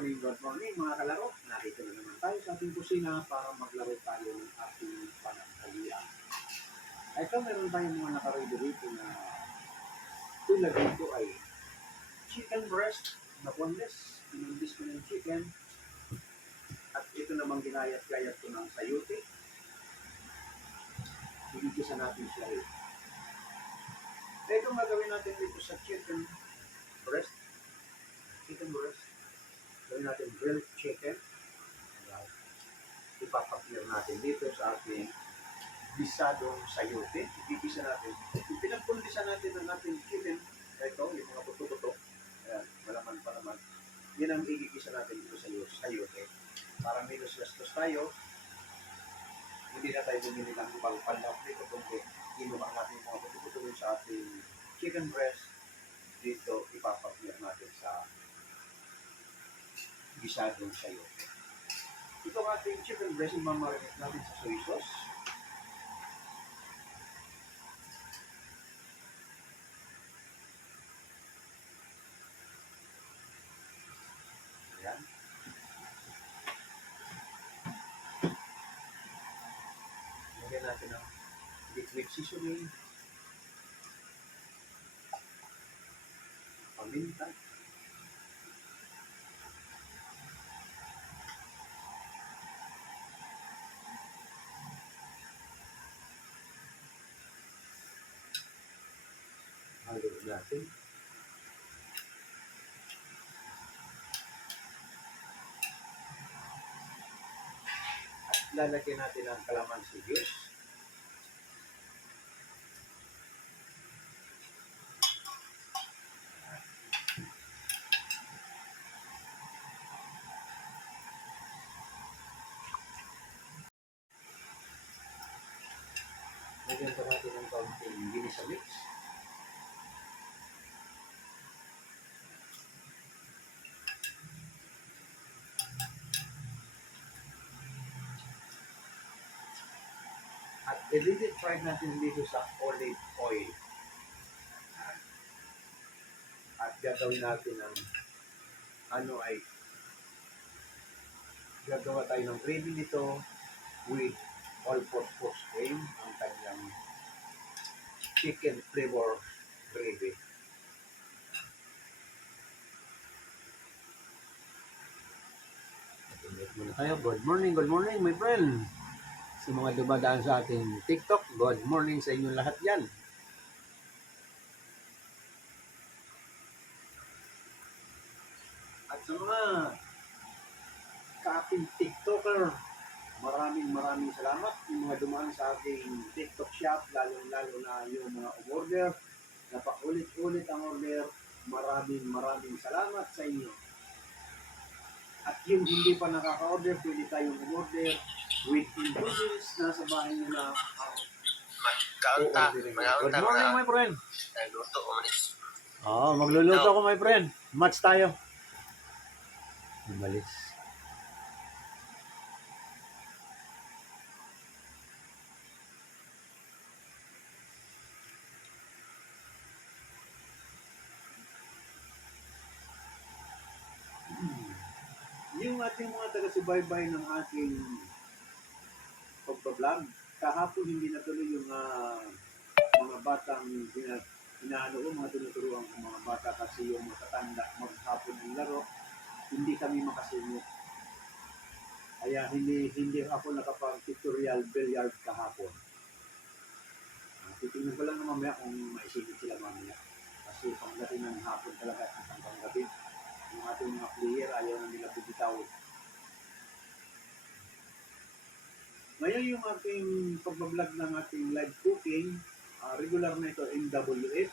good morning mga kalaro. Narito na naman tayo sa ating kusina para maglaro tayo ng ating pananghalian. Ito, meron tayong mga nakaready rito na tulad dito ay chicken breast na boneless. Pinundis ko ng chicken. At ito namang ginayat-gayat ko ng sayote. Bigigisa natin siya rin. Ito ang gagawin natin dito sa chicken breast. Gawin natin grilled chicken. Ipapaklir natin dito sa ating bisadong sayote. Igigisa natin. Yung pinagpundisa natin ng ating chicken, ito, yung mga puto-puto, ayan, malaman pa naman. Yan ang igigisa natin dito sa sayote. Para minus gastos tayo, hindi na tayo bumili ng ibang panlap dito kundi inumak natin yung mga puto-puto sa ating chicken breast. Dito, ipapaklir natin sa bisadong sayote. Ito ang ating chicken breast, mamarinate natin sa soy sauce. Ayan. Lagyan natin ang liquid seasoning, paminta, halo natin. At lalagyan natin ang calamansi juice. Lagyan pa natin ng kaunting ginisa mix. At i-deep fry natin dito sa olive oil. At gagawin natin ng gagawa tayo ng gravy nito with all-purpose cream, ang kanyang chicken flavor gravy. Muna tayo. Good morning my friend. Sa mga dumadaan sa ating TikTok, good morning sa inyong lahat yan. At sa mga ka-ating TikToker, maraming salamat yung mga dumaan sa ating TikTok shop, lalo na yung mga order. Napakulit-ulit ang order. Maraming salamat sa inyo. At yung hindi pa nakaka-order, pwede tayong order with ingredients na sa bahay nyo na Good morning, my friend. Magluluto ako, my friend. Match tayo. Umalis. Yung ating mga taga-subaybay ng ating pagbablog, kahapon hindi natuloy yung mga batang mga tinuturuan ng mga bata kasi yung matatanda maghapon ng laro, hindi kami makasunod. Kaya hindi ako nakapag-tutorial billiard kahapon. Titingnan ko lang na mamaya kung maisipit sila mamaya. Kasi pangdating ng hapon talaga at isang panggabi, yung ating mga player ayaw na nila bibitaw. Ngayon yung ating pagbablog ng ating live cooking, regular na ito, MWF.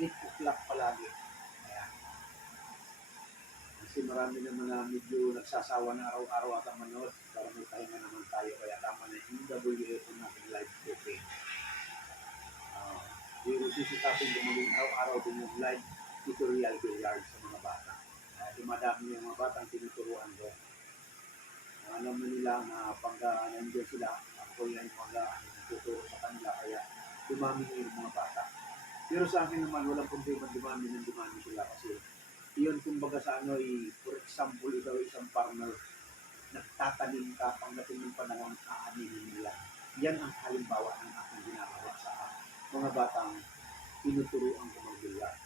8 o'clock palagi. Ayan. Kasi marami naman na medyo nagsasawa na araw-araw at ang manood para may pahinga naman tayo. Kaya tama na MWF ang ating live cooking. Yung sisipapin gumaging araw-araw din yung live tutorial billiard sa mga bata. Dumadami yung mga batang tinuturuan doon. Alam na nila na pagka nandiyan sila, ako yan yung tuturo sa kanila, kaya dumami na yung mga bata. Pero sa akin naman, walang problema dumami sila kasi Iyon kumbaga sa ano, for example, ikaw isang farmer, nagtatanim ka pagdating ng panahon, aaninin nila. Yan ang halimbawa ng aking ginagawa sa mga batang tinuturuan ko magbilang.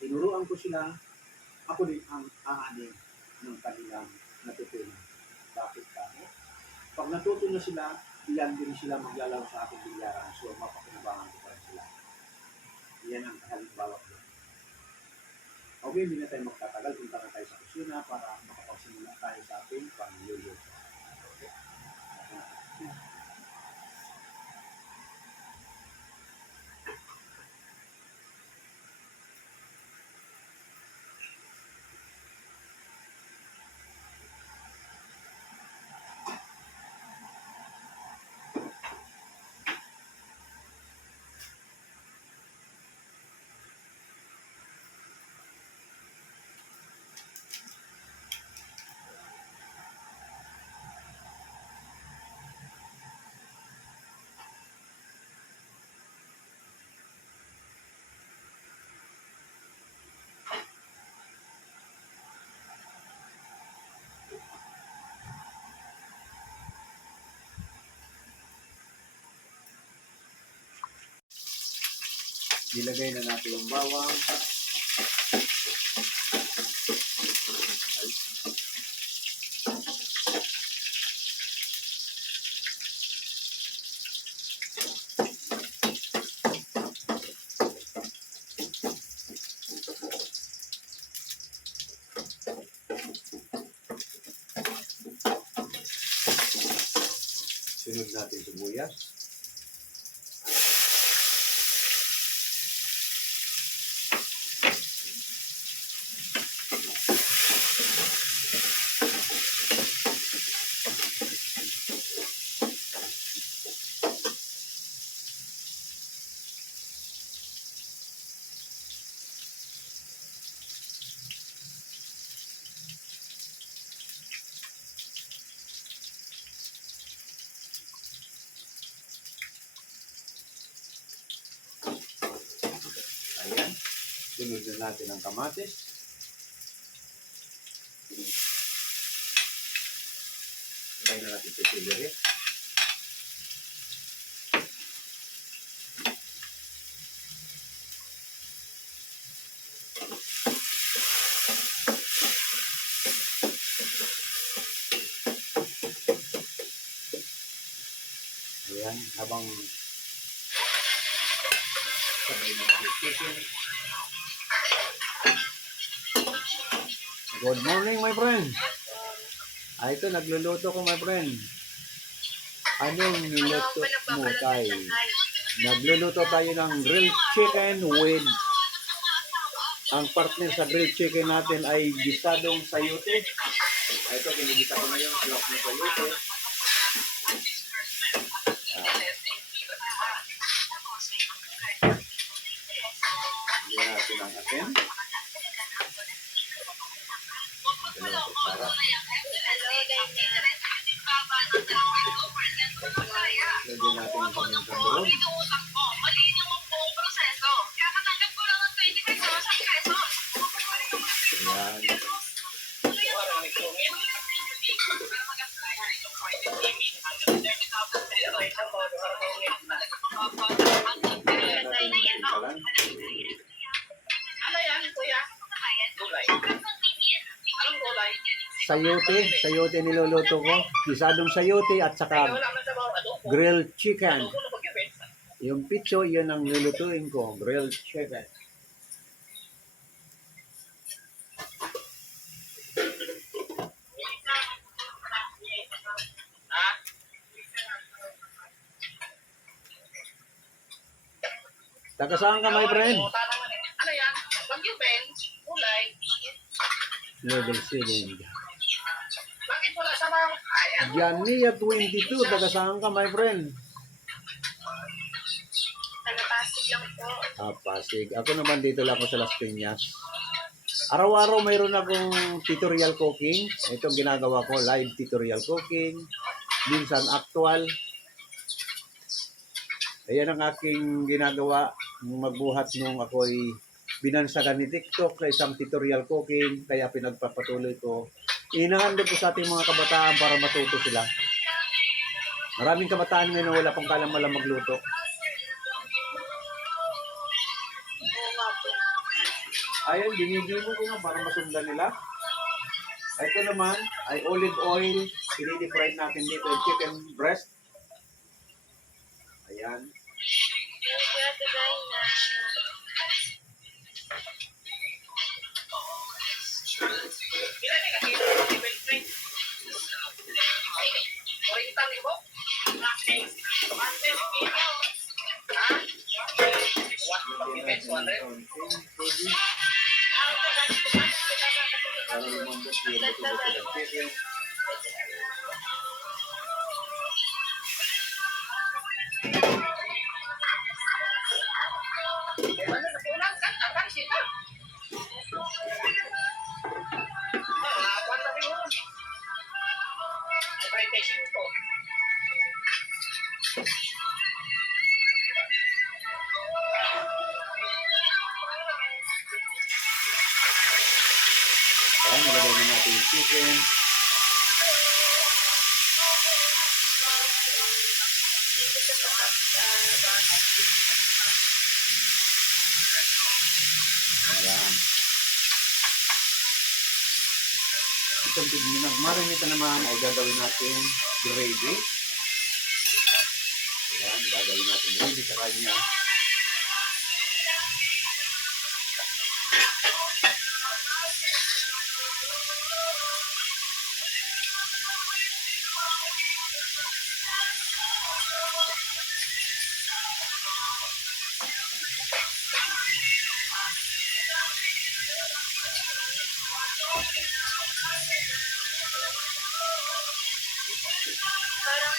Tinuruan ko sila, ako din ang aanin ng kanilang natutunan. Bakit kami? Pag natuto na sila, iyan din sila maglalaro sa ating bilyaran. So, mapakinabangan ko pa rin sila. Yan ang halimbawa ko. Okay, hindi na tayo magtatagal. Punta na tayo sa kusina para makapagsimula tayo sa ating pangluluto. Okay. Nilagay na natin yung bawang. Sunod natin sibuyas. Ayan. Sunod na natin ang kamatis. Sabay na natin sa celery. Ayan, habang sabay na natin chicken. Good morning, my friend. Ito, nagluluto ko, my friend. Anong niluto mo tayo? Nagluluto tayo ng grilled chicken with ang partner sa grilled chicken natin ay gisadong sayote. Ito, kinigisa ko na yung slok ng sayote. Hindi natin ang atin. Dalawang kutsara. Lagyan natin ang pamintang doon. Ayan. Sayote niluluto ko. Gisadong sayote at saka grilled chicken. Yung pitso, yun ang nilulutuin ko. Grilled chicken. Taga saan ka, my friend? Ano yan? Bagyo bench, kulay. Level 7. Bakit wala sa mga... Jania 22. Taga saan ka, my friend? Taga-Pasig lang po. Pasig. Ako naman dito lang ako sa Las Piñas. Araw-araw mayroon akong tutorial cooking. Ito ang ginagawa ko, live tutorial cooking. Minsan actual. Ayan ang aking ginagawa nung magbuhat nung ako'y binansagan ni TikTok sa isang tutorial cooking, kaya pinagpapatuloy ko. Inahandog ko sa ating mga kabataan para matuto sila. Maraming kabataan ngayon na wala pang kalam-alam magluto. Oo nga po. Ayan, dinidimo ko nga para masundan nila. Ito naman ay olive oil. Pinili-fry natin dito yung chicken breast. Ayan. Thank you, Ate Dina. Ilan ka kilo ng table drink? 40,000? Ha? 150 pesos, 100? Para lumambot yung buto-buto ng chicken. Ano na kulang ka? Akan sila. Kuwan na rin yun. 35. Ayan, nilagay na natin yung chicken. Ayan. Itong pinag-marinate naman ay gagawin natin gravy. Ayan, gagawin natin gravy sa kanya. Parang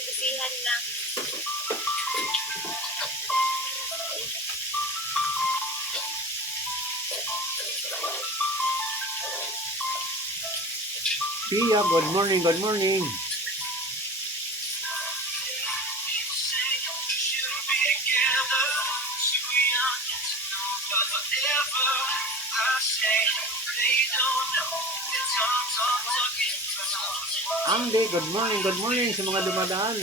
sisihan lang. Pia, good morning, good morning. Andy, good morning sa mga dumadaan.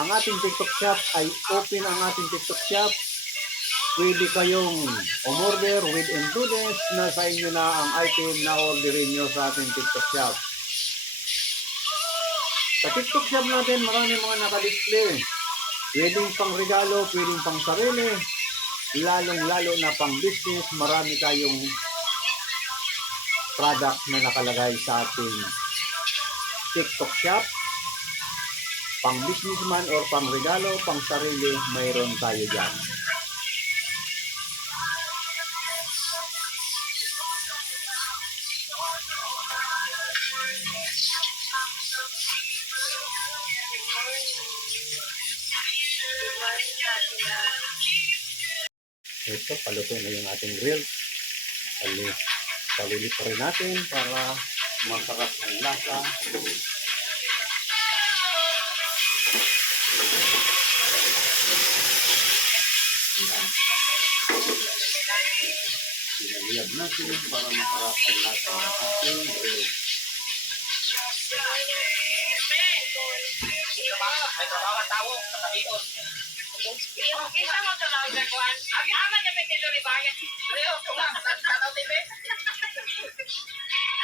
Ang ating TikTok shop ay open ang ating TikTok shop. Pwede kayong umorder within 2 days na sa inyo na ang item na orderin nyo sa ating TikTok shop. Sa TikTok shop natin, marami mga nakadisplay. Pwedeng pang regalo, pwedeng pang sarili. Lalong-lalo na pang business, marami tayong product na nakalagay sa ating TikTok shop. Pang businessman or pang regalo, pang sarili, mayroon tayo dyan. Ito, paluto na yung ating grill. Palulit pa rin natin para masarap ang lasa. Yan. Sinaliyab natin para masarap ang lasa ng ating grill. May trabaho ang tao sa kabiyon. Yung isa mo ito lang nagkuhan. Ang aman niya may tilo ribayan. Pero kung tanaw TV.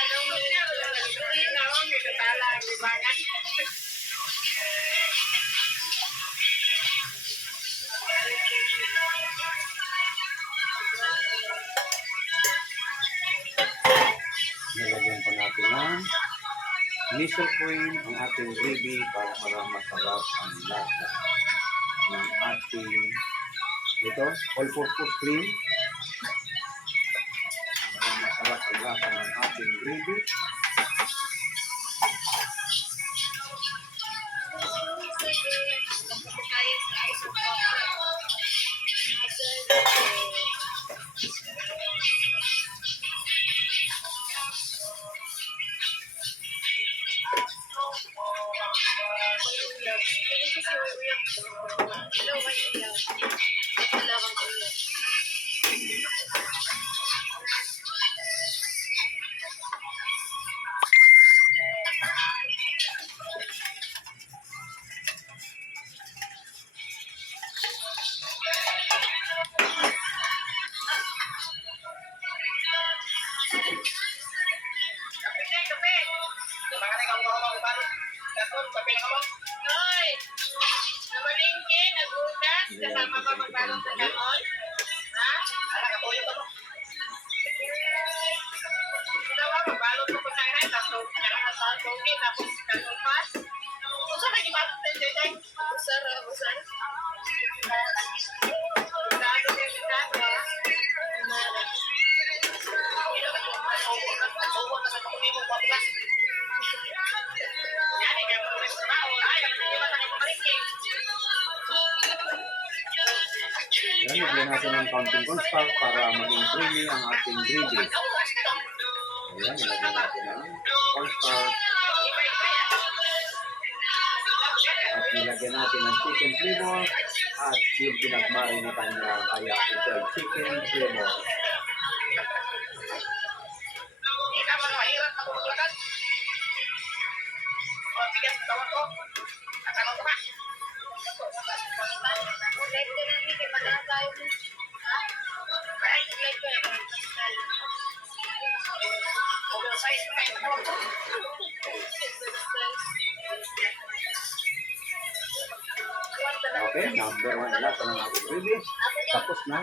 Anong may katala ang ribayan. Nalagyan pa natin ng missile cream ang ating gravy para masarap ang lasa ng ating all-purpose cream para masarap ang lasa ng ating gravy. Kape. Baka na ikaw mga balot. Kapon, kape na ka mo. Hoy! Namalingki, nagugas, kasama ka magbalot sa ganon. Ha? Ala, katuyo ka mo. Ginawa, magbalot mo ko sa inay, tapos sa tubig, tapos kanupas. Kung saan nag-ibalot sa inay? Busar, busar. Dado din, dado. Ayan, nilagyan natin ng counting constant para maging creamy ang ating gravy. Ayan, nilagyan natin ng cornstarch. At nilagyan natin ng chicken flavor at yung pinagmarinatan niya kaya ito chicken flavor. Okay, number 1 na lasa ng ating gravy. Tapos na.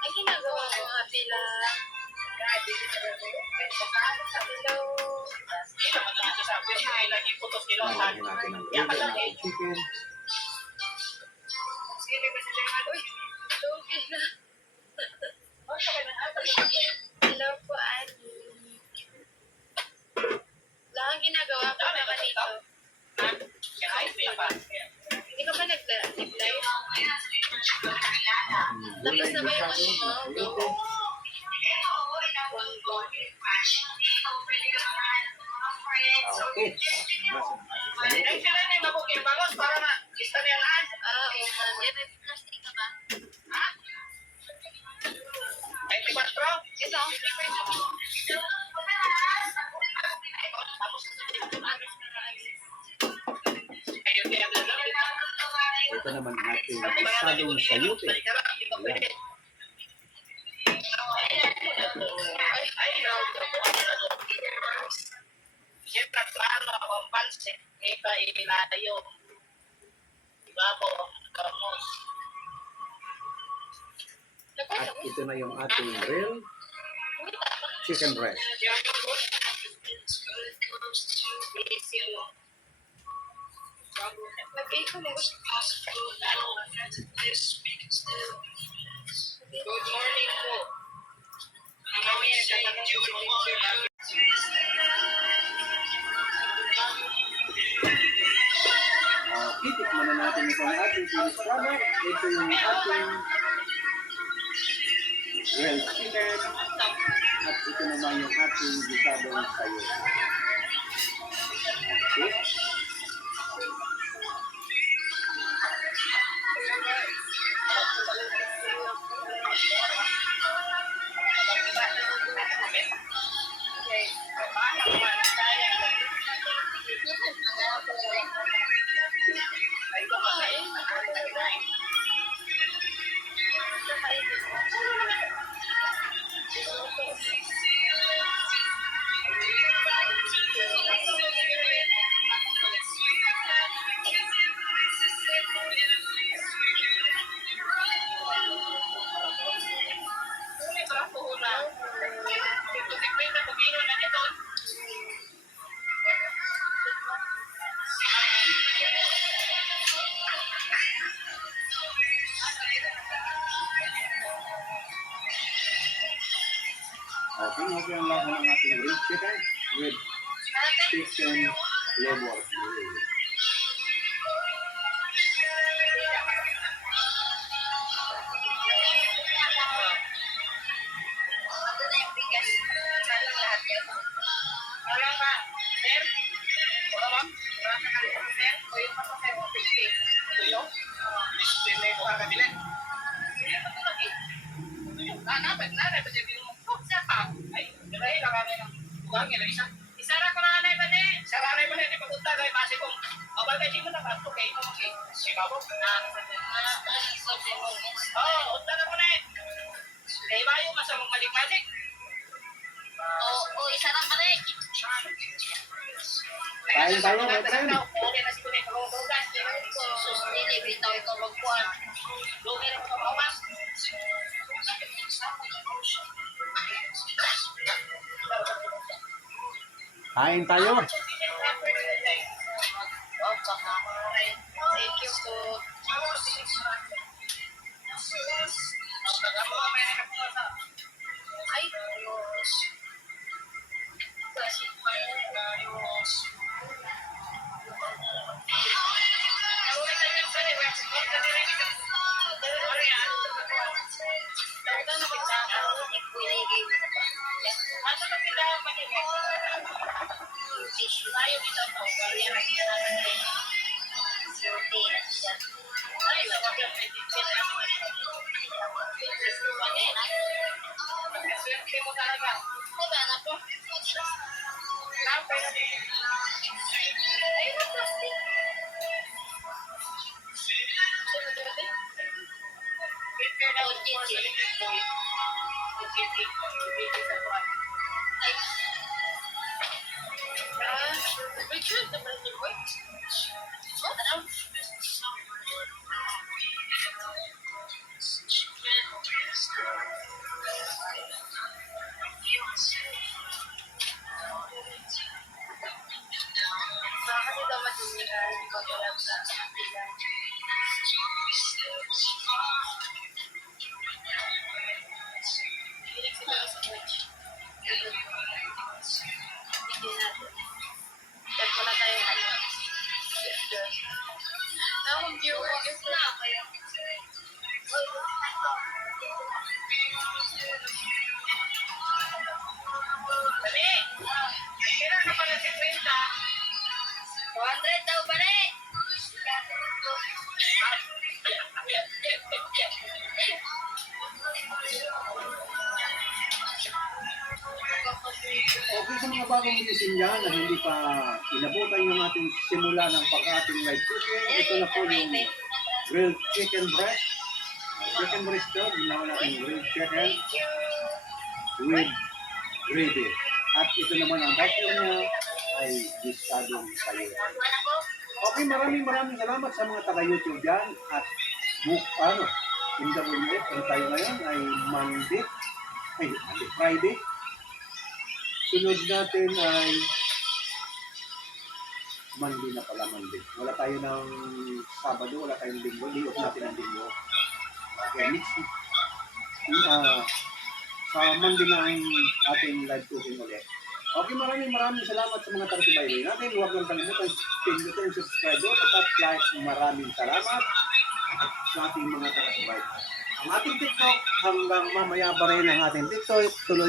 Ang ginagawa ko nga pila. Nilagyan natin ng gravy ng ating chicken. Hello po, Ani. Lang ang ginagawa ko naman dito. Hindi ka ba nag-live? Tapos na ba yung ano mo? Okay. Ay, sila na yung mabukir bangos para na lista na yung ad. Oo, man. Plastic ka ba? Ha? 24? Ito. Ito naman ating isadong sayote. Ayan. Siyempre, klaro ako ang pansit. Iba ilayo. Diba po? Kamos. At ito na yung ating real chicken breast. Good morning po. Mamaya Titik muna natin itong ating finished product. Ito yung ating grilled chicken. At ito naman yung ating gisadong sayo. Okay. Okay, okay ang lahat ng ating grilled chicken with chicken flavor. Ilan? Ilan ba ito lagi? Nanapit na siya binunod ko. Siapa? Ay, dalahi lang kami ng buwang yan. Isa na ko na anay ba ne? Sa anay ba ne? Di pagunta kay Basi kong. Abal kay Simo na ba? Okay, ito mo si Babo. Unta na mo na eh. Kaya ba yung masamang malik-malik? Isa lang pala eh. Kain tayo, my friend. Okay na siguro yung kalundugan. Sus, delivery tao ikaw magkuhan. Lugi na mga kawas. Kain tayo. Oh, baka. Thank you po. Ay, Diyos. Kasi Richard, the brother boy. What else? bakit ito matinigan? Pag-alap sa kanila. Hilig sila sa coach. Hindi natin. Dahil wala tayong ano. Nakag-view ko. Ito na kayo. Dali! Kira ka pala si Quinta. 200 daw pala eh. Okay sa mga bagong gising dyan na hindi pa inabutan yung ating simula ng pag-ating live cooking. Ito na po yung grilled chicken breast. Chicken breast daw, ginawa natin grilled chicken with gravy. At ito naman ang bacon niya ay bisadong sayo. Okay, maraming salamat sa mga taga-YouTube dyan. At MWF, ano tayo ngayon ay Friday. Sunod natin ay Monday na pala, Monday. Wala tayo ng Sabado, wala tayong Linggo. Liot natin ang Linggo. Okay, next sa Monday na ang ating live cooking ulit. Okay, maraming salamat sa mga taga-subaybay natin. Huwag lang kalimutan, pindutin yung subscribe button at like. Maraming salamat sa ating mga taga-subaybay. Ang ating TikTok, hanggang mamaya pa rin ang ating TikTok. Tuloy